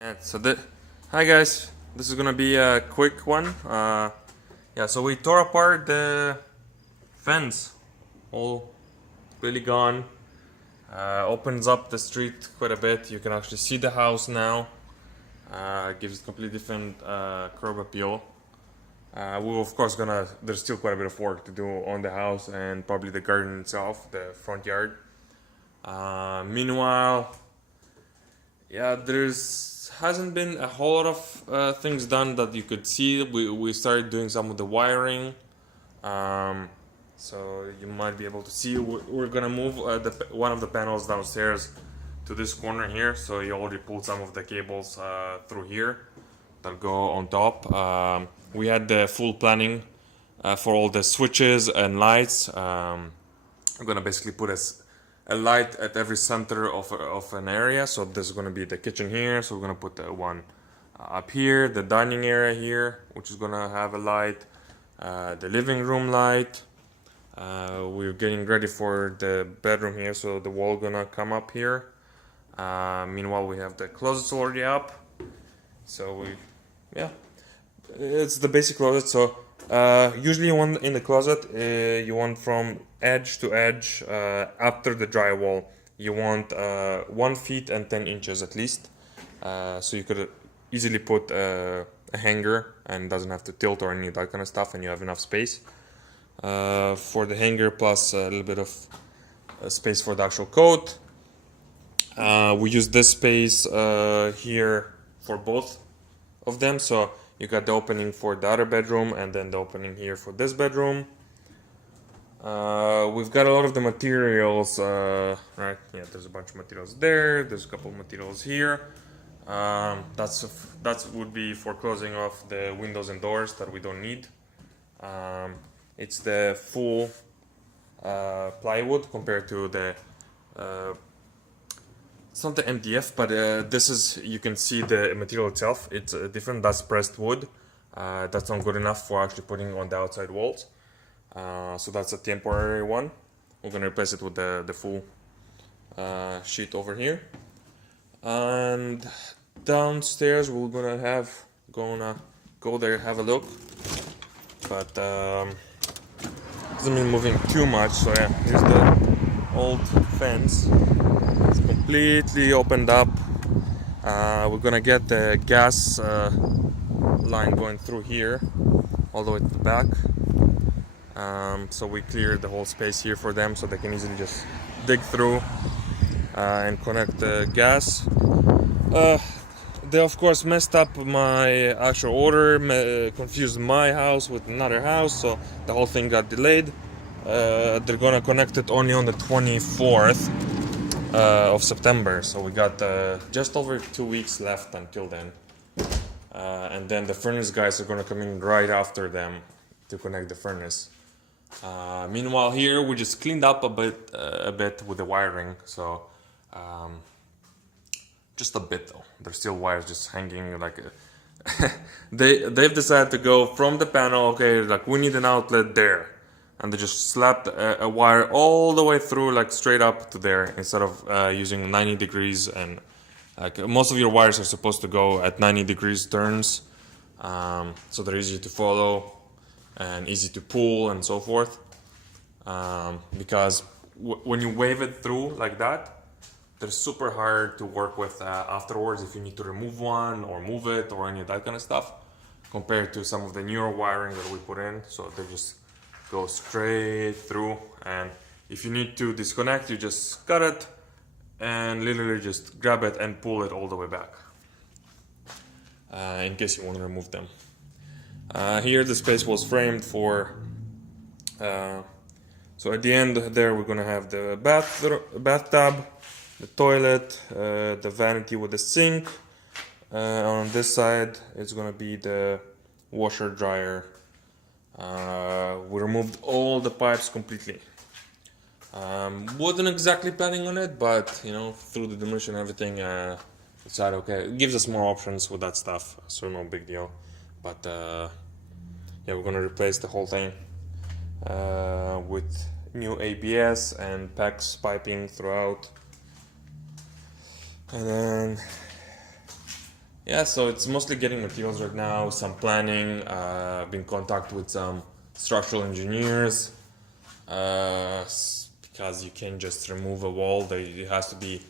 And so hi guys, this is gonna be a quick one. Yeah, so we tore apart the fence, all really gone. Opens up the street quite a bit. You can actually see the house now. Gives it completely different curb appeal. We're of course there's still quite a bit of work to do on the house and probably the garden itself, the front yard. Meanwhile, yeah, there's hasn't been a whole lot of things done that you could see. We started doing some of the wiring, um, so you might be able to see. We're gonna move one of the panels downstairs to this corner here. So you already pulled some of the cables through here that go on top. We had the full planning for all the switches and lights. I'm gonna basically put a light at every center of an area. So this is gonna be the kitchen here. So we're gonna put one up here, the dining area here, which is gonna have a light, the living room light. We're getting ready for the bedroom here, so the wall gonna come up here. Meanwhile, we have the closets already up. So yeah, it's the basic closet. So usually you want in the closet, you want from edge to edge, after the drywall, you want 1 feet and 10 inches at least. So you could easily put a hanger and doesn't have to tilt or any of that kind of stuff, and you have enough space for the hanger, plus a little bit of space for the actual coat. We use this space here for both of them. So you got the opening for the other bedroom and then the opening here for this bedroom. We've got a lot of the materials, right? Yeah, there's a bunch of materials there. There's a couple of materials here. That would be for closing off the windows and doors that we don't need. It's the full plywood compared to the it's not the MDF, but this is, you can see the material itself. It's different. That's pressed wood. That's not good enough for actually putting on the outside walls. So that's a temporary one. We're gonna replace it with the full sheet over here. And downstairs we're gonna go there, have a look. But hasn't been moving too much. So yeah, here's the old fence. It's completely opened up. We're gonna get the gas line going through here all the way to the back. So we cleared the whole space here for them so they can easily just dig through and connect the gas. They of course messed up my actual order, confused my house with another house, so the whole thing got delayed. They're gonna connect it only on the 24th of September, so we got just over 2 weeks left until then. And then the furnace guys are gonna come in right after them to connect the furnace. Meanwhile, here we just cleaned up a bit with the wiring. So just a bit though. There's still wires just hanging like they've decided to go from the panel. Okay, like we need an outlet there, and they just slapped a wire all the way through, like straight up to there, instead of using 90 degrees. And like most of your wires are supposed to go at 90 degrees turns, so they're easy to follow and easy to pull and so forth. Because when you wave it through like that, they're super hard to work with afterwards if you need to remove one or move it or any of that kind of stuff, compared to some of the newer wiring that we put in. So they just go straight through, and if you need to disconnect, you just cut it and literally just grab it and pull it all the way back, in case you want to remove them. Here the space was framed for, so at the end there we're gonna have the bathtub, the toilet, the vanity with the sink. On this side it's gonna be the washer dryer. We removed all the pipes completely. Wasn't exactly planning on it, but you know, through the demolition and everything, decided okay, it gives us more options with that stuff, so no big deal. But yeah, we're gonna replace the whole thing with new ABS and PEX piping throughout. And then Yeah, so it's mostly getting materials right now, some planning, been in contact with some structural engineers, because you can't just remove a wall. It has to be.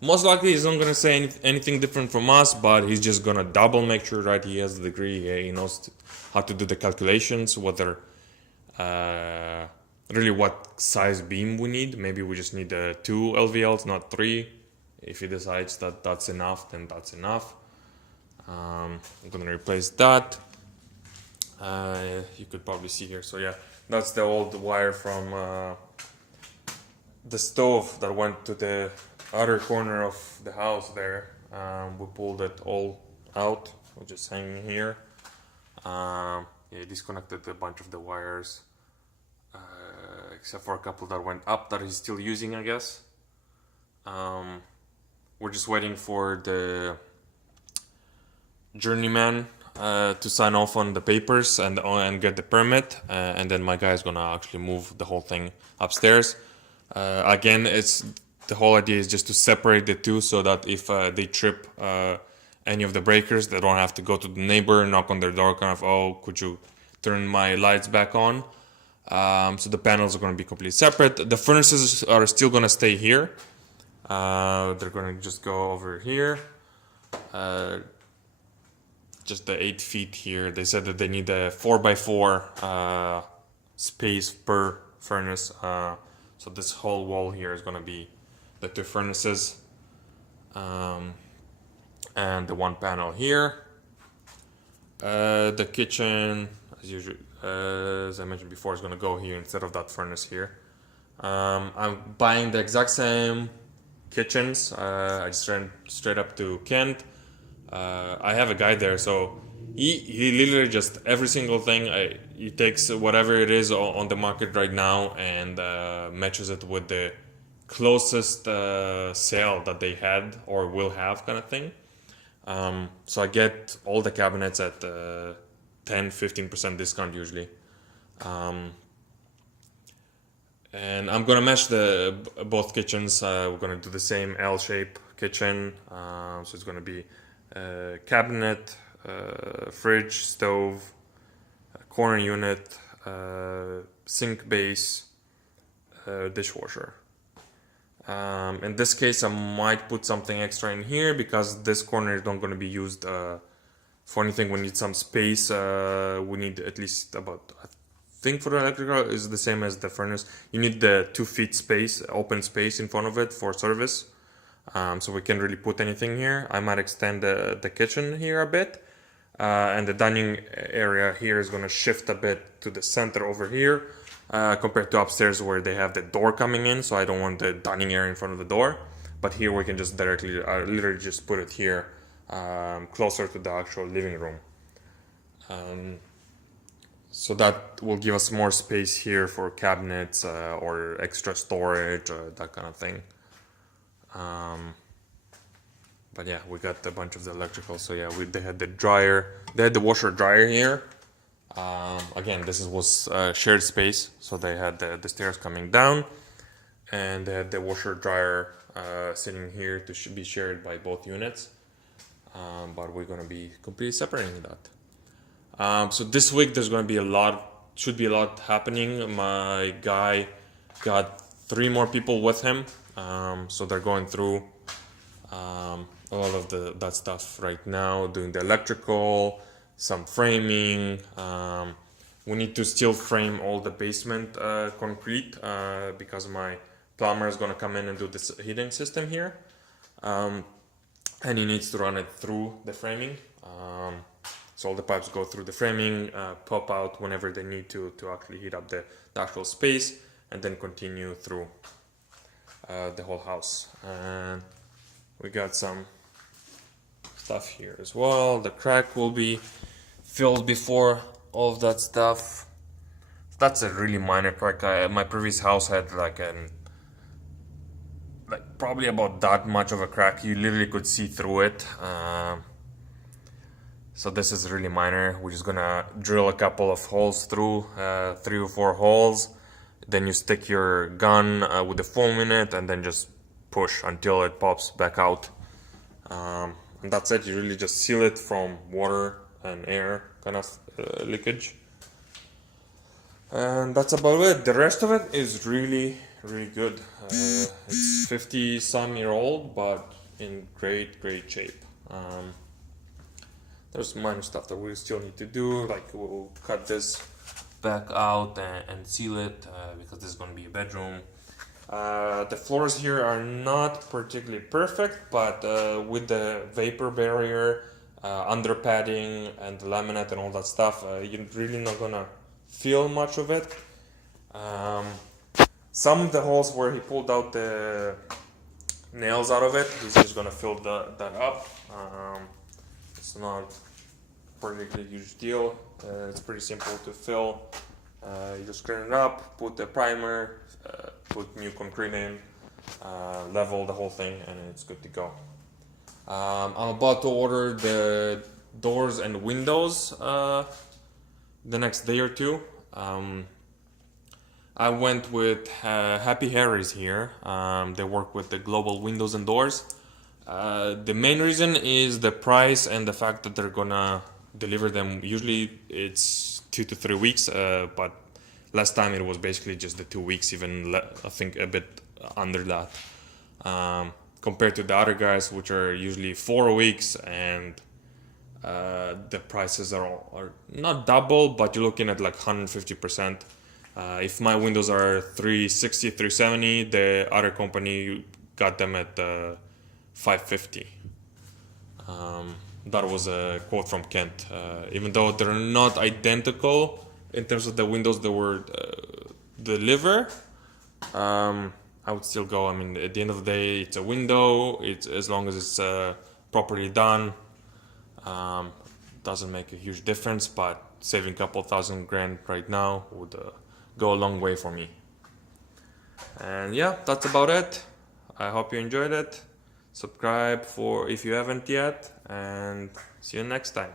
Most likely, he's not gonna say anything different from us, but he's just gonna double make sure, right? He has the degree, he knows how to do the calculations, whether really what size beam we need. Maybe we just need 2 LVLs, not 3. If he decides that that's enough, then that's enough. I'm gonna replace that. You could probably see here. So yeah, that's the old wire from the stove that went to the other corner of the house there. We pulled it all out. We're just hanging here. Yeah, disconnected a bunch of the wires, except for a couple that went up that he's still using, I guess. We're just waiting for the journeyman to sign off on the papers and get the permit, and then my guy is gonna actually move the whole thing upstairs. Again, it's the whole idea is just to separate the two so that if they trip any of the breakers, they don't have to go to the neighbor, knock on their door, kind of, oh, could you turn my lights back on? So the panels are going to be completely separate. The furnaces are still going to stay here. They're going to just go over here. Just the 8 feet here. They said that they need a 4x4 space per furnace. So this whole wall here is going to be the 2 furnaces. And the 1 panel here. The kitchen, as usual, as I mentioned before, is going to go here instead of that furnace here. I'm buying the exact same kitchens. I just ran straight up to Kent. I have a guy there, so he literally just every single thing. He takes whatever it is on the market right now and matches it with the closest sale that they had or will have, kind of thing. So I get all the cabinets at 10-15% discount usually. And I'm gonna match the both kitchens. We're gonna do the same L-shape kitchen. So it's gonna be cabinet, fridge, stove, corner unit, sink base, dishwasher. In this case, I might put something extra in here because this corner is not going to be used for anything. We need some space. We need at least about, I think for the electrical is the same as the furnace. You need the 2 feet space, open space in front of it for service. So we can't really put anything here. I might extend the kitchen here a bit. And the dining area here is going to shift a bit to the center over here. Compared to upstairs where they have the door coming in, so I don't want the dining area in front of the door. But here we can just directly, literally just put it here, closer to the actual living room. So that will give us more space here for cabinets or extra storage, that kind of thing. But yeah, we got a bunch of the electrical. So yeah, they had the dryer, they had the washer dryer here. Again, this was shared space, so they had the stairs coming down, and they had the washer dryer sitting here to be shared by both units. But we're gonna be completely separating that. So this week there's gonna be should be a lot happening. My guy got 3 more people with him, so they're going through all of that stuff right now, doing the electrical, some framing. We need to still frame all the basement concrete because my plumber is going to come in and do this heating system here, and he needs to run it through the framing. So all the pipes go through the framing, pop out whenever they need to actually heat up the actual space, and then continue through the whole house. And we got some stuff here as well. The crack will be filled before all of that stuff. That's a really minor crack. My previous house had like probably about that much of a crack. You literally could see through it. So this is really minor. We're just gonna drill a couple of holes through, 3 or 4 holes. Then you stick your gun with the foam in it and then just push until it pops back out. And that's it. You really just seal it from water and air kind of leakage. And that's about it. The rest of it is really good. It's 50 some year old, but in great shape. There's minor stuff that we still need to do, like we'll cut this back out and seal it because this is going to be a bedroom. The floors here are not particularly perfect, but with the vapor barrier, under padding and the laminate and all that stuff, you're really not gonna feel much of it. Some of the holes where he pulled out the nails out of it, he's just gonna fill that up. It's not particularly huge deal. It's pretty simple to fill. You just clean it up, put the primer, put new concrete in, level the whole thing, and it's good to go. I'm about to order the doors and windows the next day or two. I went with Happy Harry's here. They work with the global windows and doors. The main reason is the price and the fact that they're gonna deliver them. Usually it's 2 to 3 weeks, but last time it was basically just the 2 weeks, even I think a bit under that. Compared to the other guys, which are usually 4 weeks, and the prices are not double, but you're looking at like 150%. If my windows are 360, 370, the other company got them at 550. That was a quote from Kent. Even though they're not identical in terms of the windows that were delivered, I would still go. I mean, at the end of the day, it's a window. It's as long as it's properly done. Doesn't make a huge difference, but saving a couple thousand grand right now would go a long way for me. And yeah, that's about it. I hope you enjoyed it. Subscribe if you haven't yet, and see you next time.